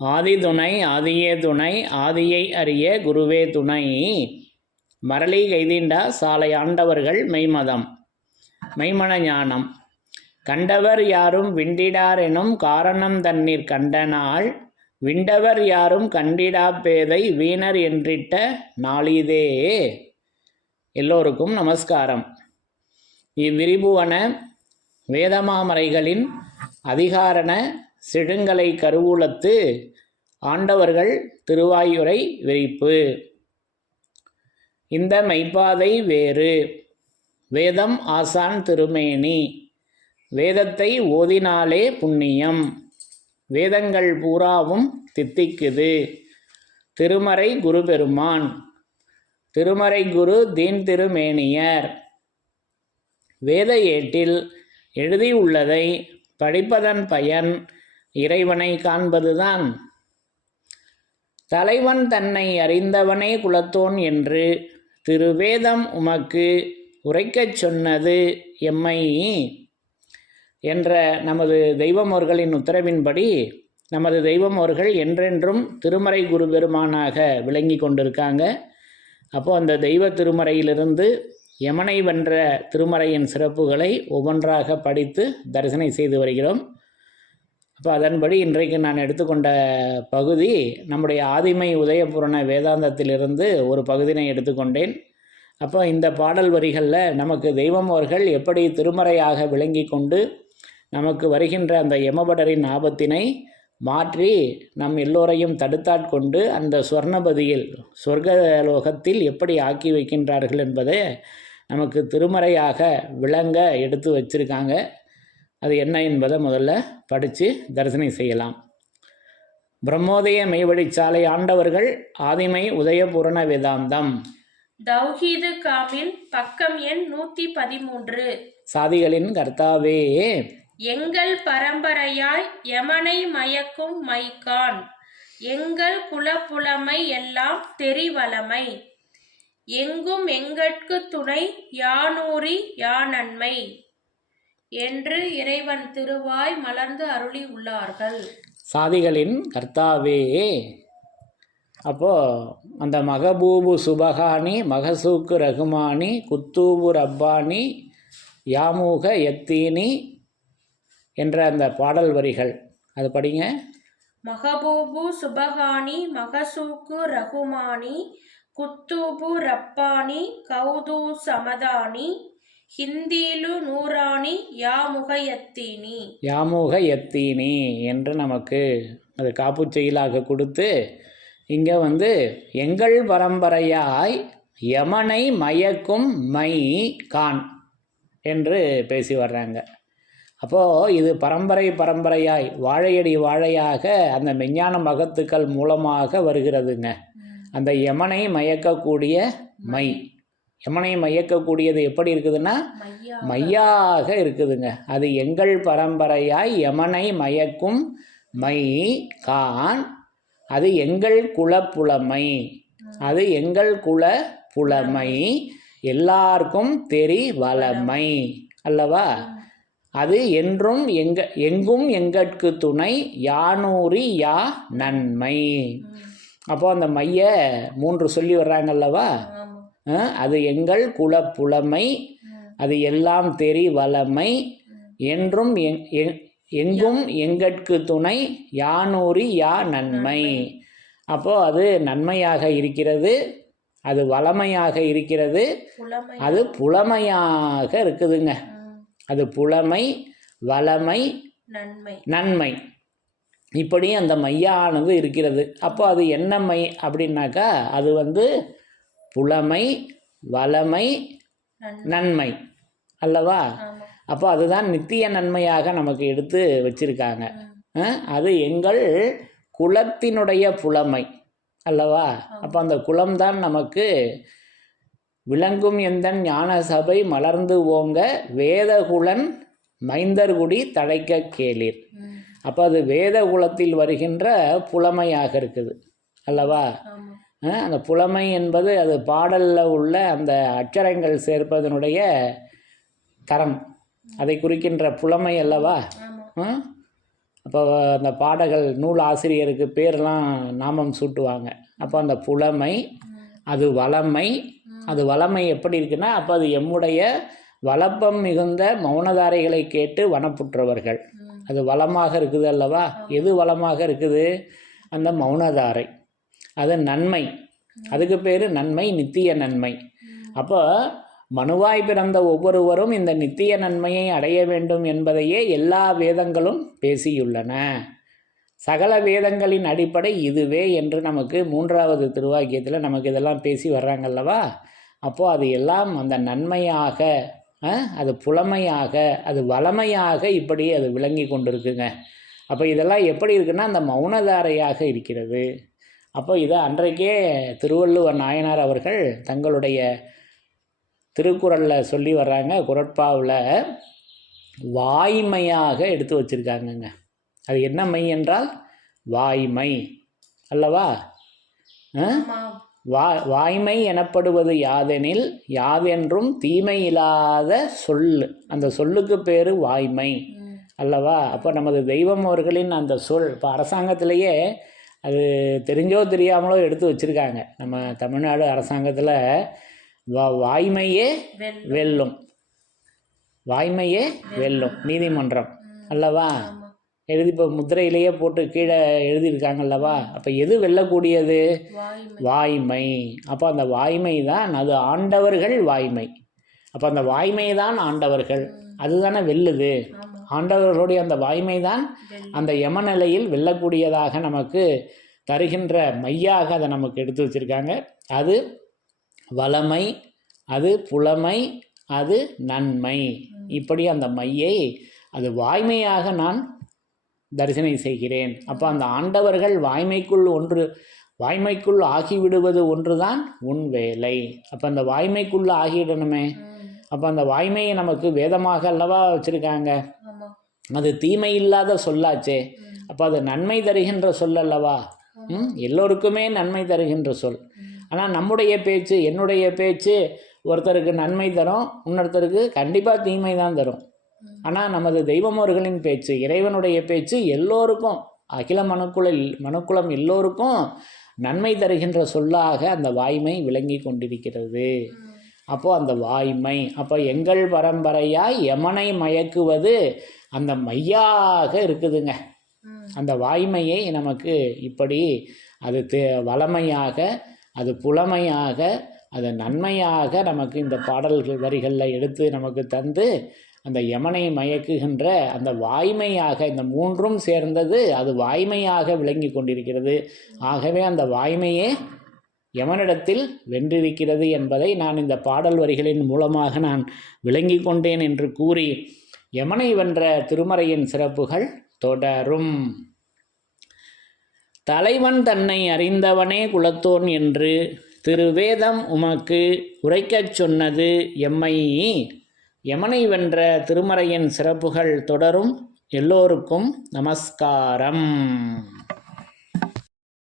ஆதி துணை ஆதியே துணை ஆதியை அறிய குருவே துணை. மரளி கைதீண்டா சாலை ஆண்டவர்கள் மெய்மதம் மெய்மன ஞானம் கண்டவர் யாரும் விண்டிடாரெனும் காரணம் தண்ணீர் கண்டனால் விண்டவர் யாரும் கண்டிடா பேதை வீணர் என்றிட்ட நாளிதே. எல்லோருக்கும் நமஸ்காரம். இவ்விரிபுவன வேதமாமறைகளின் அதிகாரண செழுங்கலை கருவூலத்து ஆண்டவர்கள் திருவாயுரை விரிப்பு. இந்த மெய்ப்பாதை வேறு வேதம் ஆசான் திருமேனி. வேதத்தை ஓதினாலே புண்ணியம். வேதங்கள் பூராவும் தித்திக்குது. திருமறை குரு பெருமான். திருமறை குரு தீன் திருமேனியர். வேத ஏட்டில் எழுதியுள்ளதை படிப்பதன் பயன் இறைவனை காண்பதுதான். தலைவன் தன்னை அறிந்தவனே குலத்தோன் என்று திருவேதம் உமக்கு உரைக்கச் சொன்னது எம்மை என்ற நமது தெய்வமோர்களின் உத்தரவின்படி நமது தெய்வமோர்கள் என்றென்றும் திருமறை குரு பெருமானாக விளங்கி கொண்டிருக்காங்க. அப்போது அந்த தெய்வ திருமறையிலிருந்து யமனை வென்ற திருமறையின் சிறப்புகளை ஒவ்வொன்றாக படித்து தரிசனை செய்து வருகிறோம். அப்போ அதன்படி இன்றைக்கு நான் எடுத்துக்கொண்ட பகுதி நம்முடைய ஆதிமை உதயபுரண வேதாந்தத்திலிருந்து ஒரு பகுதியினை எடுத்துக்கொண்டேன். அப்போ இந்த பாடல் வரிகளில் நமக்கு தெய்வமோர்கள் எப்படி திருமறையாக விளங்கி கொண்டு நமக்கு வருகின்ற அந்த யமபடரின் ஆபத்தினை மாற்றி நம் எல்லோரையும் தடுத்தாட்கொண்டு அந்த சொர்ணபதியில் சொர்க்கலோகத்தில் எப்படி ஆக்கி வைக்கின்றார்கள் என்பதை நமக்கு திருமறையாக விளங்க எடுத்து வச்சிருக்காங்க. அது என்ன என்பதை முதல்ல படித்து தரிசனை செய்யலாம். பிரம்மோதய மெய்வழிச்சாலை ஆண்டவர்கள் ஆதிமை உதயபூரண வேதாந்தம் தௌஹீது காமில் பக்கம் எண் 113. சாதிகளின் கர்த்தாவே எங்கள் பரம்பரையாய் யமனை மயக்கும் மைக்கான் எங்கள் குலப்புலமை எல்லாம் தெரிவலமை எங்கும் எங்கட்கு துணை யானூரி யானன்மை என்று இறைவன் திருவாய் மலர்ந்து அருளி உள்ளார்கள். சாதிகளின் கர்த்தாவே. அப்போ அந்த மகபூபு சுபகானி மகசூக்கு ரகுமானி குத்தூபு ரப்பானி யாமூக எத்தீனி என்ற அந்த பாடல் வரிகள் அது படிங்க. மகபூபு சுபகானி மகசூக்கு ரகுமானி குத்தூபு ரப்பானி கௌது சமதானி ஹிந்தீலு நூராணி யாமுக எத்தீனி. யாமுக எத்தீனி என்று நமக்கு அது காப்புச்செயலாக கொடுத்து இங்கே எங்கள் பரம்பரையாய் யமனை மயக்கும் மை கான் என்று பேசி வர்றாங்க. அப்போது இது பரம்பரையாய் வாழையடி வாழையாக அந்த மெஞ்ஞான மகத்துக்கள் மூலமாக வருகிறதுங்க. அந்த யமனை மயக்கக்கூடிய மை. யமனை மயக்கக்கூடியது எப்படி இருக்குதுன்னா மையாக இருக்குதுங்க. அது எங்கள் பரம்பரையாய் யமனை மயக்கும் மை கான். அது எங்கள் குலப்புலமை. அது எங்கள் குல புலமை எல்லாருக்கும் வலமை அல்லவா. அது என்றும் எங்கும் எங்கட்கு துணை யானூரி யா நன்மை. அப்போ அந்த மைய 3 சொல்லி வர்றாங்கல்லவா. அது எங்கள் குலப்புலமை, அது எல்லாம் வலமை, என்றும் எங்கும் எங்கட்கு துணை யானூரி யா நன்மை. அப்போது அது நன்மையாக இருக்கிறது, அது வளமையாக இருக்கிறது, அது புலமையாக இருக்குதுங்க. அது புலமை வளமை நன்மை இப்படி அந்த மையானது இருக்கிறது. அப்போ அது என்ன மை அப்படின்னாக்கா அது புலமை வளமை நன்மை அல்லவா. அப்போ அதுதான் நித்திய நன்மையாக நமக்கு எடுத்து வச்சிருக்காங்க. அது எங்கள் குலத்தினுடைய புலமை அல்லவா. அப்போ அந்த குலம்தான் நமக்கு விளங்கும் எந்தன் ஞான சபை மலர்ந்து ஓங்க வேதகுலன் மைந்தர்குடி தழைக்க கேளீர். அப்போ அது வேத குலத்தில் வருகின்ற புலமையாக இருக்குது அல்லவா. அந்த புலமை என்பது அது பாடலில் உள்ள அந்த அச்சரங்கள் சேர்ப்பதனுடைய தரம், அதை குறிக்கின்ற புலமை அல்லவா. அப்போ அந்த பாடல்கள் நூல் ஆசிரியருக்கு பேர்லாம் நாமம் சூட்டுவாங்க. அப்போ அந்த புலமை, அது வளமை, அது வளமை எப்படி இருக்குன்னா, அப்போ அது எம்முடைய வளப்பம் மிகுந்த மௌனதாரைகளை கேட்டு வனப்புற்றவர்கள். அது வளமாக இருக்குது அல்லவா? எது வளமாக இருக்குது? அந்த மௌனதாரை. அது நன்மை, அதுக்கு பேர் நன்மை, நித்திய நன்மை. அப்போ மனுவாய் பிறந்த ஒவ்வொருவரும் இந்த நித்திய நன்மையை அடைய வேண்டும் என்பதையே எல்லா வேதங்களும் பேசியுள்ளன. சகல வேதங்களின் அடிப்படை இதுவே என்று நமக்கு 3வது திருவாக்கியத்தில் நமக்கு இதெல்லாம் பேசி வர்றாங்கல்லவா? அப்போது அது எல்லாம் அந்த நன்மையாக, அது புலமையாக, அது வளமையாக இப்படி அது விளங்கி கொண்டிருக்குங்க. அப்போ இதெல்லாம் எப்படி இருக்குன்னா அந்த மௌனதாரையாக இருக்கிறது. அப்போ இதை அன்றைக்கே திருவள்ளுவர் நாயனார் அவர்கள் தங்களுடைய திருக்குறளில் சொல்லி வர்றாங்க. குறட்பாவில் வாய்மையாக எடுத்து வச்சுருக்காங்கங்க. அது என்ன மை என்றால் வாய்மை அல்லவா? வாய்மை எனப்படுவது யாதெனில் யாதென்றும் தீமை இல்லாத சொல். அந்த சொல்லுக்கு பேர் வாய்மை அல்லவா? அப்போ நமது தெய்வம் அவர்களின் அந்த சொல் இப்போ அரசாங்கத்திலேயே அது தெரிஞ்சோ தெரியாமலோ எடுத்து வச்சுருக்காங்க. நம்ம தமிழ்நாடு அரசாங்கத்தில் வாய்மையே வெல்லும், வாய்மையே வெல்லும் நீதிமன்றம் அல்லவா? எழுதி இப்போ முத்திரையிலேயே போட்டு கீழே எழுதியிருக்காங்கல்லவா? அப்போ எது வெல்லக்கூடியது? வாய்மை. அப்போ அந்த வாய்மை தான், அது ஆண்டவர்கள் வாய்மை. அப்போ அந்த வாய்மை தான் ஆண்டவர்கள், அதுதானே வெல்லுது. ஆண்டவர்களுடைய அந்த வாய்மை தான் அந்த யமநிலையில் வெல்லக்கூடியதாக நமக்கு தருகின்ற மையாக அதை நமக்கு எடுத்து வச்சுருக்காங்க. அது வளமை, அது புலமை, அது நன்மை. இப்படி அந்த மையை அது வாய்மையாக நான் தரிசனை செய்கிறேன். அப்போ அந்த ஆண்டவர்கள் வாய்மைக்குள் ஆகிவிடுவது ஒன்றுதான் உன் வேலை. அப்போ அந்த வாய்மைக்குள்ள ஆகிவிடணுமே. அப்போ அந்த வாய்மையை நமக்கு வேதமாக அல்லவா வச்சுருக்காங்க. அது தீமை இல்லாத சொல்லாச்சே. அப்போ அது நன்மை தருகின்ற சொல் அல்லவா? எல்லோருக்குமே நன்மை தருகின்ற சொல். ஆனால் நம்முடைய பேச்சு, என்னுடைய பேச்சு ஒருத்தருக்கு நன்மை தரும், இன்னொருத்தருக்கு கண்டிப்பாக தீமை தான் தரும். ஆனால் நமது தெய்வமோர்களின் பேச்சு, இறைவனுடைய பேச்சு எல்லோருக்கும், அகில மனுக்குலம் எல்லோருக்கும் நன்மை தருகின்ற சொல்லாக அந்த வாய்மை விளங்கி கொண்டிருக்கிறது. அப்போது அந்த வாய்மை, அப்போ எங்கள் பரம்பரையாய் யமனை மயக்குவது அந்த மையாக இருக்குதுங்க. அந்த வாய்மையை நமக்கு இப்படி அது வளமையாக, அது புலமையாக, அது நன்மையாக நமக்கு இந்த பாடல்கள் வரிகளில் எடுத்து நமக்கு தந்து அந்த யமனை மயக்குகின்ற அந்த வாய்மையாக, இந்த மூன்றும் சேர்ந்தது அது வாய்மையாக விளங்கி கொண்டிருக்கிறது. ஆகவே அந்த வாய்மையே யமனிடத்தில் வென்றிருக்கிறது என்பதை நான் இந்த பாடல் வரிகளின் மூலமாக நான் விளங்கி கொண்டேன் என்று கூறி, யமனை வென்ற திருமறையின் சிறப்புகள் தொடரும். தலைவன் தன்னை அறிந்தவனே குலத்தோன் என்று திருவேதம் உமக்கு உரைக்கச் சொன்னது எம்மை. யமனை வென்ற திருமறையின் சிறப்புகள் தொடரும். எல்லோருக்கும் நமஸ்காரம்.